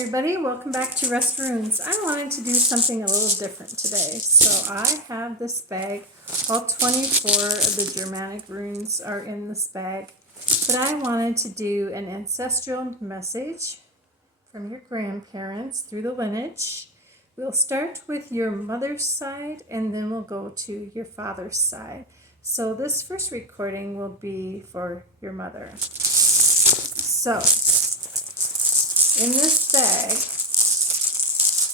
everybody, welcome back to Rest Runes. I wanted to do something a little different today. So I have this bag. All 24 of the Germanic runes are in this bag. But I wanted to do an ancestral message from your grandparents through the lineage. We'll start with your mother's side and then we'll go to your father's side. So this first recording will be for your mother. So in this bag,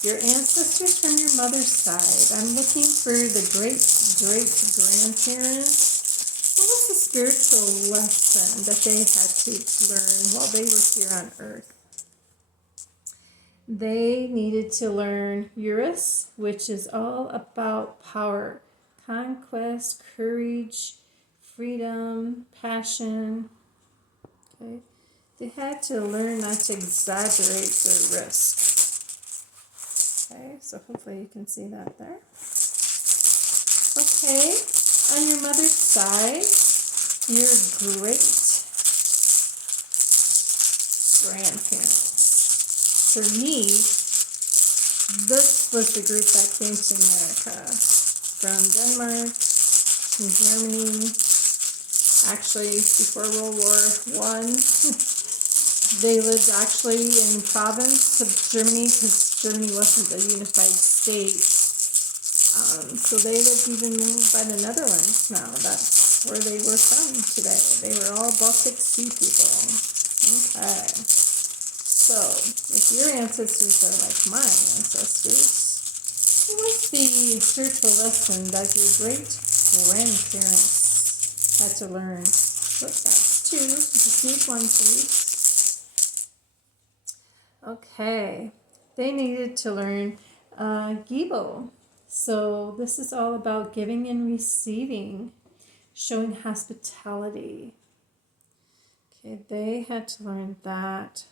your ancestors from your mother's side, I'm looking for the great-great-grandparents. What was the spiritual lesson that they had to learn while they were here on Earth? They needed to learn Urus, which is all about power, conquest, courage, freedom, passion. Okay. They had to learn not to exaggerate their risk. Okay, so hopefully you can see that there. Okay, on your mother's side, your great-grandparents. For me, this was the group that came to America from Denmark, from Germany, actually before World War I. They lived actually in province of Germany because Germany wasn't a unified state. So they lived even by the Netherlands now. That's where they were from today. They were all Baltic Sea people. Okay. So if your ancestors are like my ancestors, what was the spiritual lesson that your great-grandparents had to learn? Look, that's two. Just need one, please. Okay, they needed to learn Gebo. So this is all about giving and receiving, showing hospitality. Okay, they had to learn that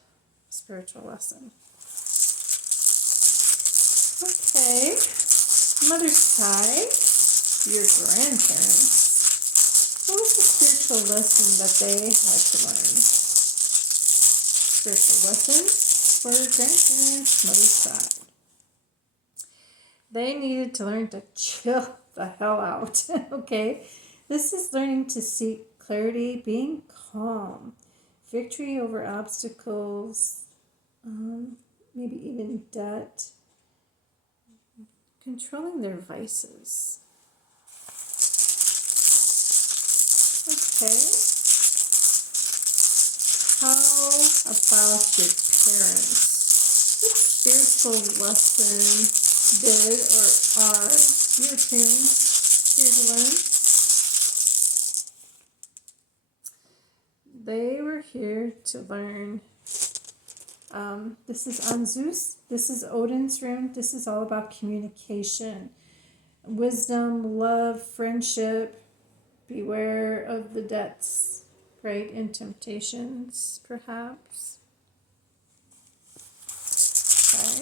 spiritual lesson. Okay, mother's side, your grandparents. What was the spiritual lesson that they had to learn? Spiritual lesson for your grandparents, mother's side. They needed to learn to chill the hell out, okay? This is learning to seek clarity, being calm, victory over obstacles, maybe even debt, controlling their vices. Okay. How about your parents? What spiritual lesson did or are your parents here to learn? They were here to learn. This is on Zeus. This is Odin's rune. This is all about communication, wisdom, love, friendship. Beware of the debts, right? And temptations, perhaps. Okay.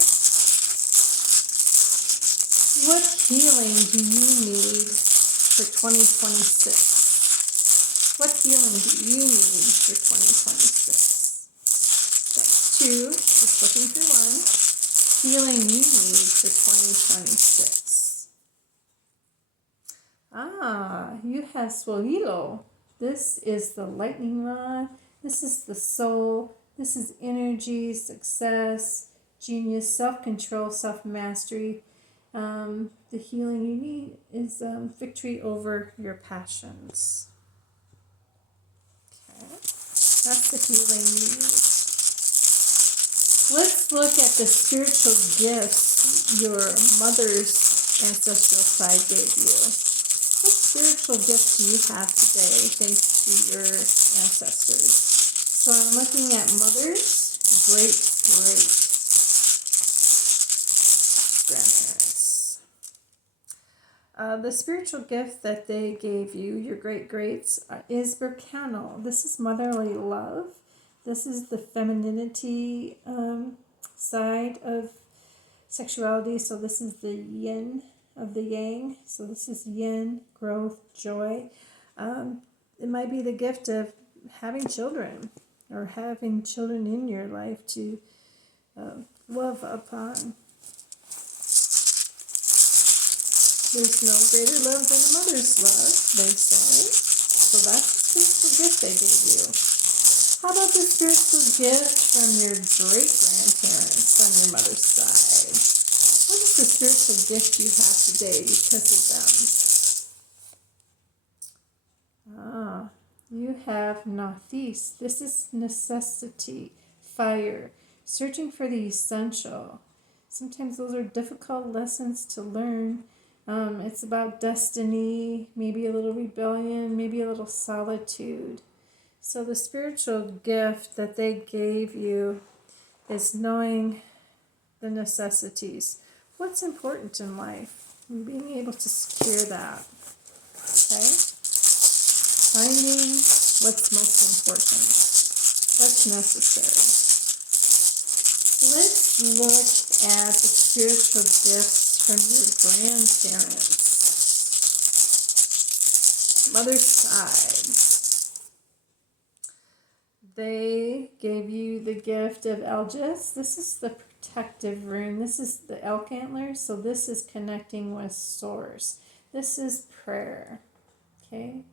What healing do you need for 2026? What healing do you need for 2026? That's two. Just looking for one. Healing you need for 2026. You have Swahilo. This is the lightning rod. This is the soul. This is energy, success, genius, self-control, self-mastery. The healing you need is victory over your passions. Okay, that's the healing you need. Let's look at the spiritual gifts your mother's ancestral side gave you. What spiritual gifts do you have today thanks to your ancestors? So I'm looking at mother's great-great-grandparents. The spiritual gift that they gave you, your great-greats, is Berkano. This is motherly love. This is the femininity side of sexuality. So this is the yin of the yang. So this is yin, growth, joy. It might be the gift of having children or having children in your life to love upon. There's no greater love than a mother's love, they say. So that's the spiritual gift they gave you. How about the spiritual gift from your great-grandparents on your mother's side? What is the spiritual gift you have today because of them? You have Nathis. This is necessity, fire, searching for the essential. Sometimes those are difficult lessons to learn. It's about destiny, maybe a little rebellion, maybe a little solitude. So the spiritual gift that they gave you is knowing the necessities. What's important in life? And being able to secure that. Okay? Finding what's most important. What's necessary. Let's look at the spiritual gifts from your grandparents. Mother's side. They gave you the gift of Elgis. This is the protective rune. This is the elk antler, so this is connecting with source. This is prayer. Okay?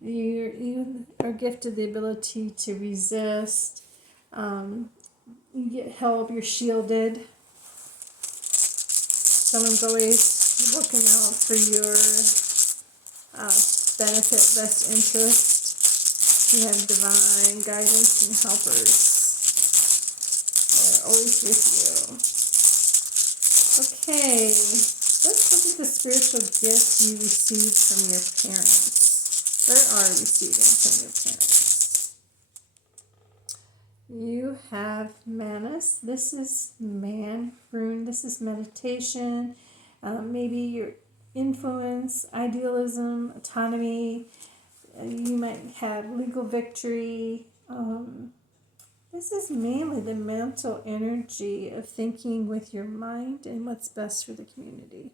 You are gifted the ability to resist. You get help. You're shielded. Someone's always looking out for your benefit, best interest. You have divine guidance and helpers. They're always with you. Okay, let's look at the spiritual gifts you received from your parents. Or are receiving from your parents. You have Manus. This is man rune. This is meditation. Maybe your influence, idealism, autonomy. You might have legal victory. This is mainly the mental energy of thinking with your mind and what's best for the community.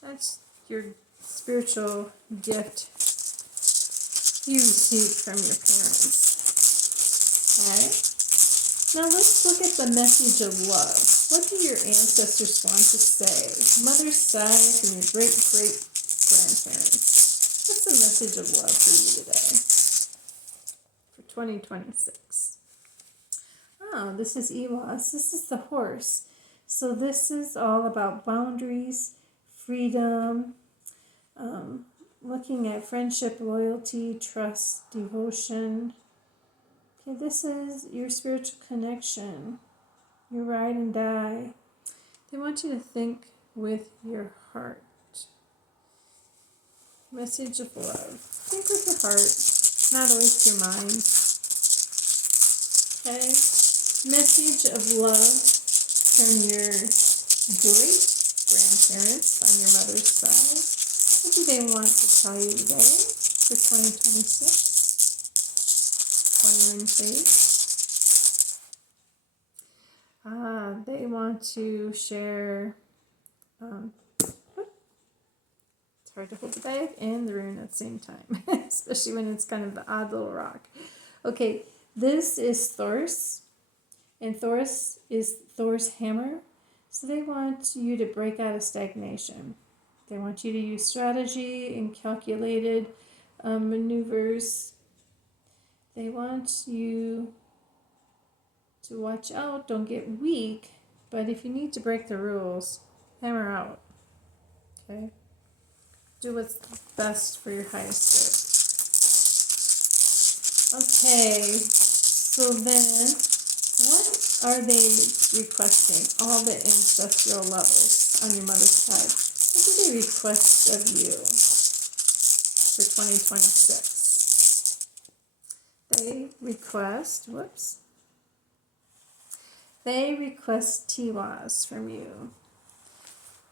That's your spiritual gift you received from your parents. Okay? Now let's look at the message of love. What do your ancestors want to say? Mother's side from your great-great-grandparents. What's the message of love for you today? For 2026. Oh, this is Ewas. This is the horse. So this is all about boundaries, freedom, looking at friendship, loyalty, trust, devotion. Okay, this is your spiritual connection, your ride and die. They want you to think with your heart. Message of love. Think with your heart, not always your mind. Okay? Message of love from your great-grandparents on your mother's side. What do they want to tell you today for 2026? Please. They want to share. It's hard to hold the bag and the rune at the same time, especially when it's kind of the odd little rock. Okay, this is Thor's, and Thor's is Thor's hammer. So they want you to break out of stagnation. They want you to use strategy and calculated maneuvers. They want you to watch out, don't get weak, but if you need to break the rules, hammer out. Okay? Do what's best for your highest good. Okay, so then, what are they requesting? All the ancestral levels on your mother's side. What do they request of you for 2026? They request Tiwas from you.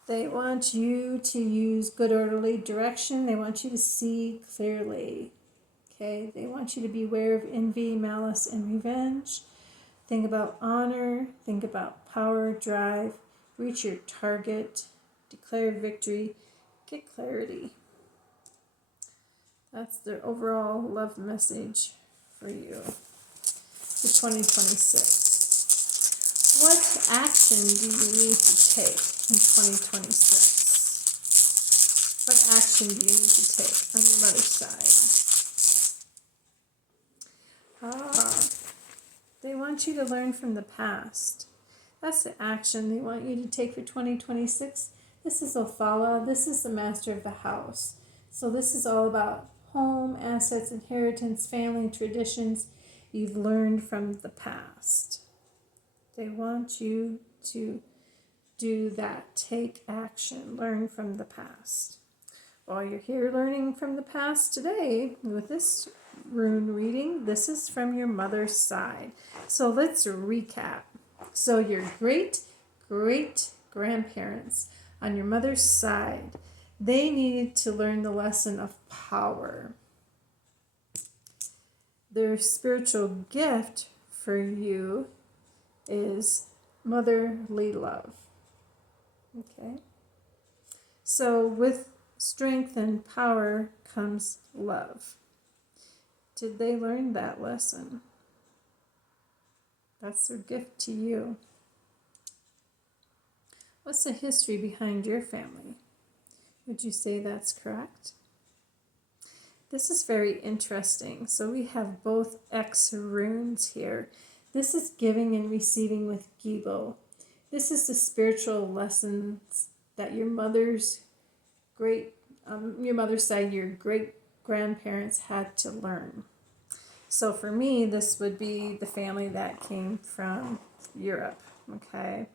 They want you to use good orderly direction. They want you to see clearly. Okay? They want you to be aware of envy, malice, and revenge. Think about honor. Think about power, drive. Reach your target. Declare victory. Get clarity. That's their overall love message for you for 2026. What action do you need to take in 2026? What action do you need to take on your mother's side? They want you to learn from the past. That's the action they want you to take for 2026. This is Ophala. This is the master of the house. So this is all about home, assets, inheritance, family, traditions you've learned from the past. They want you to do that. Take action. Learn from the past. While you're here learning from the past today with this rune reading, this is from your mother's side. So let's recap. So your great-great-grandparents on your mother's side, they needed to learn the lesson of power. Their spiritual gift for you is motherly love. Okay? So with strength and power comes love. Did they learn that lesson? That's their gift to you. What's the history behind your family? Would you say that's correct? This is very interesting. So we have both X runes here. This is giving and receiving with Gibo. This is the spiritual lessons that your mother's side, your great grandparents had to learn. So for me, this would be the family that came from Europe, okay?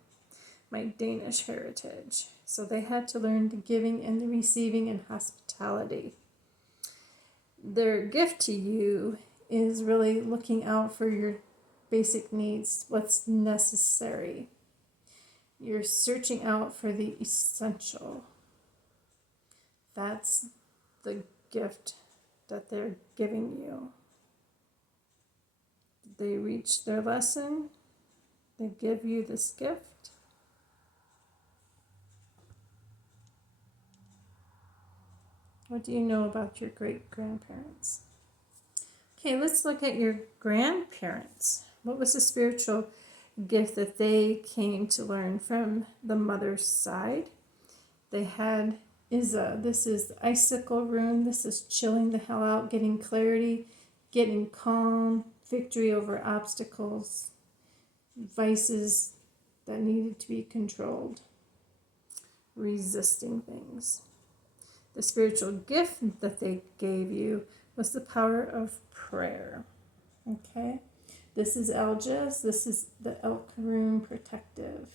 My Danish heritage. So they had to learn the giving and the receiving and hospitality. Their gift to you is really looking out for your basic needs, what's necessary. You're searching out for the essential. That's the gift that they're giving you. They reach their lesson. They give you this gift. What do you know about your great-grandparents? Okay, let's look at your grandparents. What was the spiritual gift that they came to learn from the mother's side? They had Iza. This is the icicle rune. This is chilling the hell out, getting clarity, getting calm, victory over obstacles, vices that needed to be controlled, resisting things. The spiritual gift that they gave you was the power of prayer. Okay? This is Eljas. This is the elk rune protective.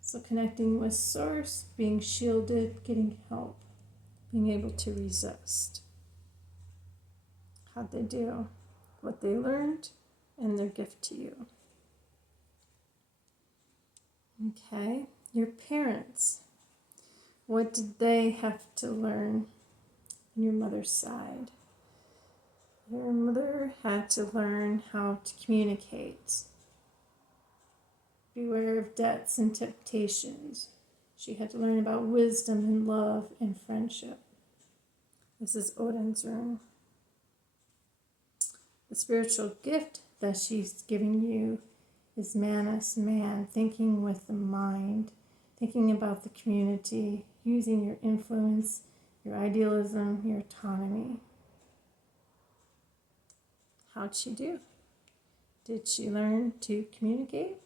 So connecting with source, being shielded, getting help, being able to resist. How'd they do? What they learned and their gift to you. Okay, your parents. What did they have to learn on your mother's side? Your mother had to learn how to communicate. Beware of debts and temptations. She had to learn about wisdom and love and friendship. This is Odin's rune. The spiritual gift that she's giving you is Manus, man, thinking with the mind, thinking about the community, using your influence, your idealism, your autonomy. How'd she do? Did she learn to communicate?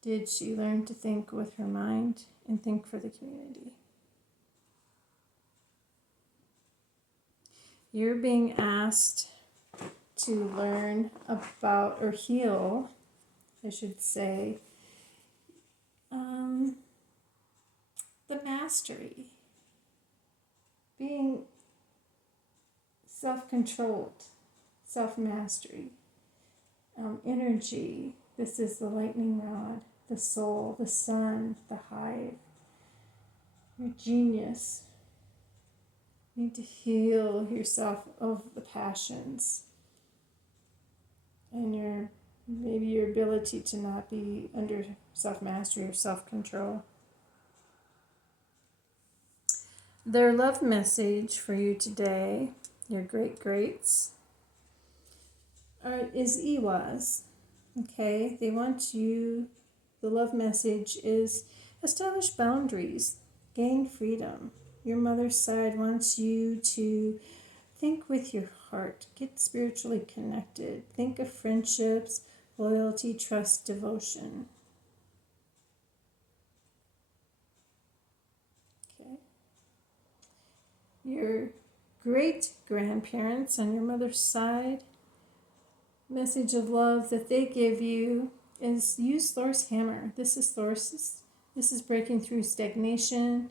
Did she learn to think with her mind and think for the community? You're being asked to learn about, or heal, I should say, the mastery. Being self-controlled, self-mastery, energy. This is the lightning rod, the soul, the sun, the hive, your genius. You need to heal yourself of the passions and maybe your ability to not be under self-mastery or self-control. Their love message for you today, your great-greats, is Iwas. Okay, they want you, the love message is establish boundaries, gain freedom. Your mother's side wants you to think with your heart, get spiritually connected, think of friendships, loyalty, trust, devotion. Okay. Your great grandparents on your mother's side, message of love that they give you is use Thor's hammer. This is breaking through stagnation.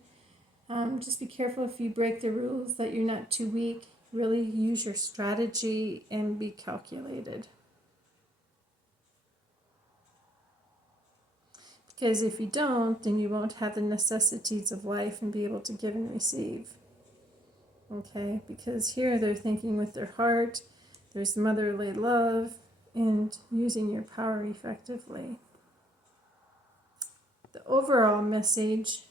Just be careful if you break the rules that you're not too weak. Really use your strategy and be calculated. Because if you don't, then you won't have the necessities of life and be able to give and receive. Okay, because here they're thinking with their heart, there's motherly love, and using your power effectively. The overall message,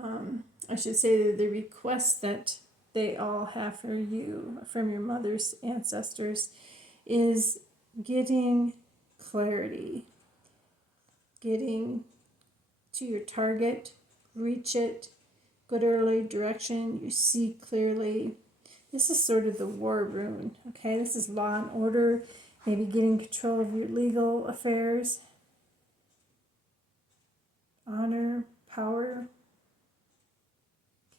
I should say the request that they all have for you from your mother's ancestors is getting clarity, getting to your target, reach it, good early direction, you see clearly. This is sort of the war rune, okay? This is law and order, maybe getting control of your legal affairs, honor, power,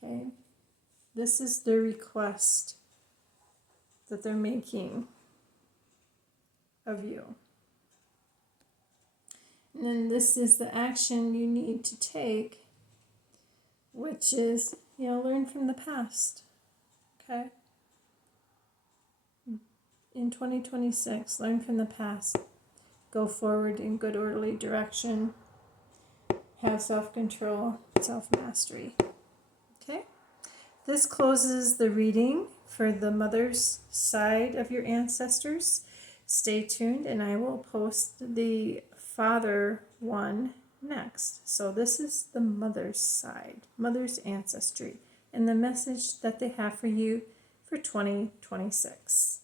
okay? This is the request that they're making of you. And then this is the action you need to take, which is, learn from the past, okay? In 2026, learn from the past. Go forward in good orderly direction. Have self-control, self-mastery. Okay? This closes the reading for the mother's side of your ancestors. Stay tuned and I will post the father one next. So this is the mother's side, mother's ancestry, and the message that they have for you for 2026.